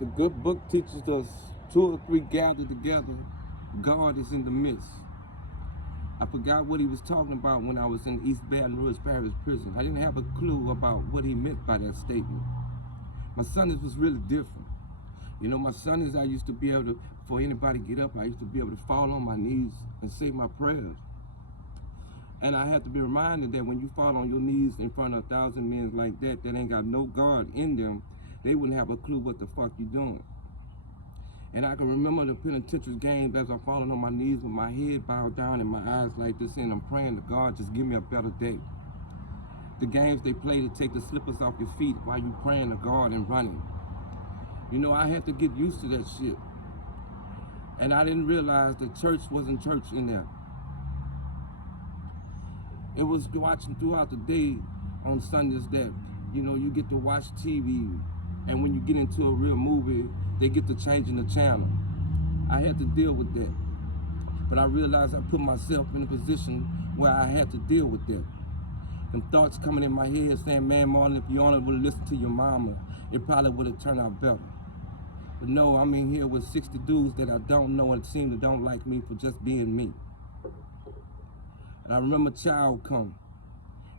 The good book teaches us 2 or 3 gathered together, God is in the midst. I forgot what he was talking about when I was in East Baton Rouge Parish prison. I didn't have a clue about what he meant by that statement. My Sundays was really different. You know, my Sundays I used to be able to, before anybody get up, I used to be able to fall on my knees and say my prayers. And I had to be reminded that when you fall on your knees in front of 1,000 men like that ain't got no God in them, they wouldn't have a clue what the fuck you doing. And I can remember the penitentiary games as I'm falling on my knees with my head bowed down and my eyes like this, and I'm praying to God, just give me a better day. The games they play to take the slippers off your feet while you praying to God and running. You know, I had to get used to that shit. And I didn't realize that church wasn't church in there. It was watching throughout the day on Sundays that, you know, you get to watch TV, and when you get into a real movie, they get to changing the channel. I had to deal with that. But I realized I put myself in a position where I had to deal with that. Them thoughts coming in my head saying, man, Martin, if you only would have listened to your mama, it probably would have turned out better. But no, I'm in here with 60 dudes that I don't know and seem to don't like me for just being me. And I remember child come.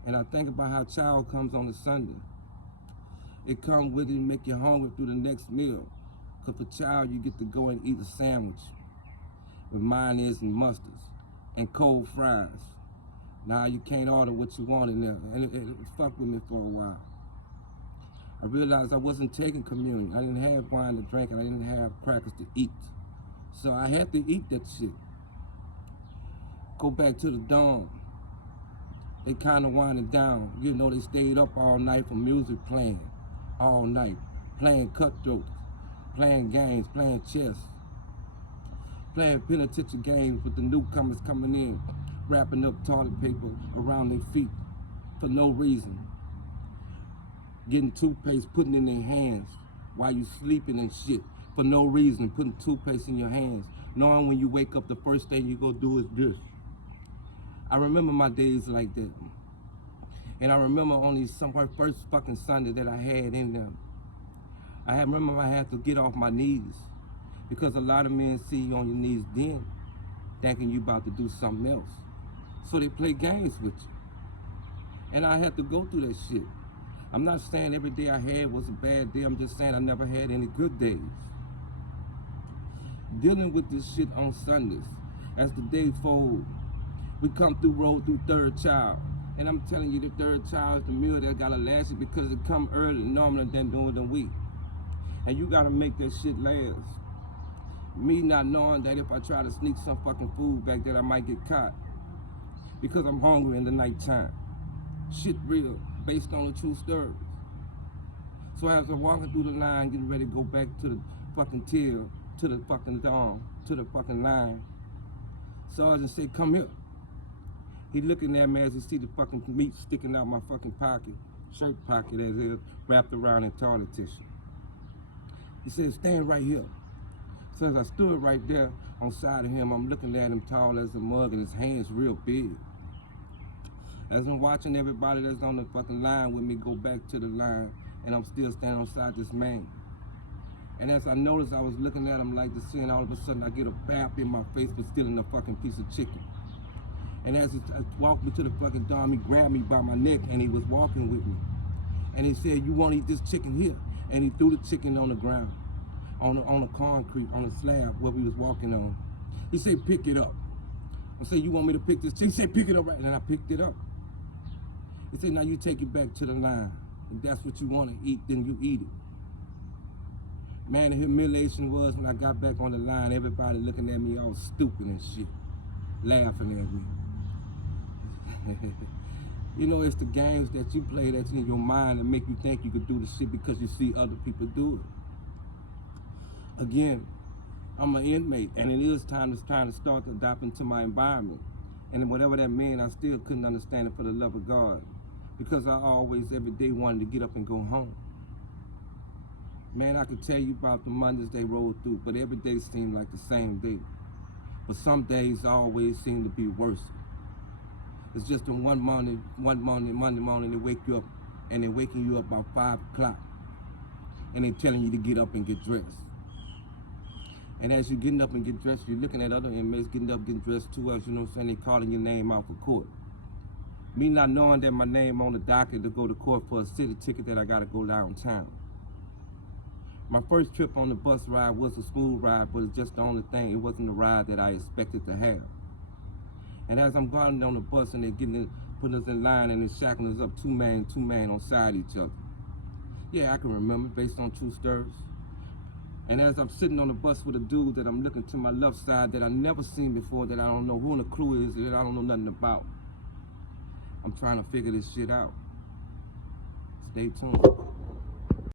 And I think about how child comes on a Sunday. It comes with it and make you hungry through the next meal. Because for child, you get to go and eat a sandwich with mayonnaise and mustards and cold fries. Now you can't order what you want in there. And it fucked with me for a while. I realized I wasn't taking communion. I didn't have wine to drink, and I didn't have crackers to eat. So I had to eat that shit. Go back to the dorm. They kind of winded down. You know, they stayed up all night for music playing. All night. Playing cutthroats. Playing games. Playing chess. Playing penitentiary games with the newcomers coming in. Wrapping up toilet paper around their feet for no reason. Getting toothpaste, putting in their hands while you sleeping and shit for no reason. Putting toothpaste in your hands. Knowing when you wake up, the first thing you go do is this. I remember my days like that. And I remember only somewhere first fucking Sunday that I had in them. I remember I had to get off my knees because a lot of men see you on your knees then, thinking you about to do something else. So they play games with you. And I had to go through that shit. I'm not saying every day I had was a bad day. I'm just saying I never had any good days. Dealing with this shit on Sundays, as the day folds, we come through road through third child. And I'm telling you, the third child is the meal that gotta last you because it come early normally than during the week. And you gotta make that shit last. Me not knowing that if I try to sneak some fucking food back there, I might get caught. Because I'm hungry in the nighttime. Shit real, based on the true stories. So as I'm walking through the line, getting ready to go back to the fucking till, to the fucking dorm, to the fucking line, Sergeant said, come here. He looking at me as he see the fucking meat sticking out my fucking pocket, shirt pocket as it is, wrapped around in toilet tissue. He said, stand right here. So as I stood right there on side of him, I'm looking at him tall as a mug and his hands real big. As I'm watching everybody that's on the fucking line with me go back to the line, and I'm still standing on side this man. And as I noticed, I was looking at him like this, and all of a sudden I get a bap in my face for stealing a fucking piece of chicken. And as he walked me to the fucking dorm, he grabbed me by my neck and he was walking with me. And he said, you won't eat this chicken here. And he threw the chicken on the ground, on the concrete, on the slab where we was walking on. He said, pick it up. I said, you want me to pick this chicken? He said, pick it up right. And I picked it up. He said, now you take it back to the line. If that's what you want to eat, then you eat it. Man, the humiliation was when I got back on the line, everybody looking at me all stupid and shit, laughing at me. You know, it's the games that you play that's in your mind that make you think you could do the shit because you see other people do it. Again, I'm an inmate, and it is time to start to adapt into my environment. And whatever that meant, I still couldn't understand it for the love of God, because I always, every day, wanted to get up and go home. Man, I could tell you about the Mondays they rolled through, but every day seemed like the same day. But some days always seem to be worse. It's just on Monday morning, they wake you up, and they're waking you up about 5 o'clock. and they telling you to get up and get dressed. And as you're getting up and get dressed, you're looking at other inmates getting up, getting dressed too, as you know what I'm saying, they calling your name out for court. Me not knowing that my name on the docket to go to court for a city ticket that I gotta go downtown. My first trip on the bus ride was a smooth ride, but it's just the only thing, it wasn't the ride that I expected to have. And as I'm going on the bus and they're putting us in line and they're shackling us up two man on side each other. Yeah, I can remember, based on true stories. And as I'm sitting on the bus with a dude that I'm looking to my left side that I never seen before, that I don't know who the crew is, that I don't know nothing about. I'm trying to figure this shit out. Stay tuned.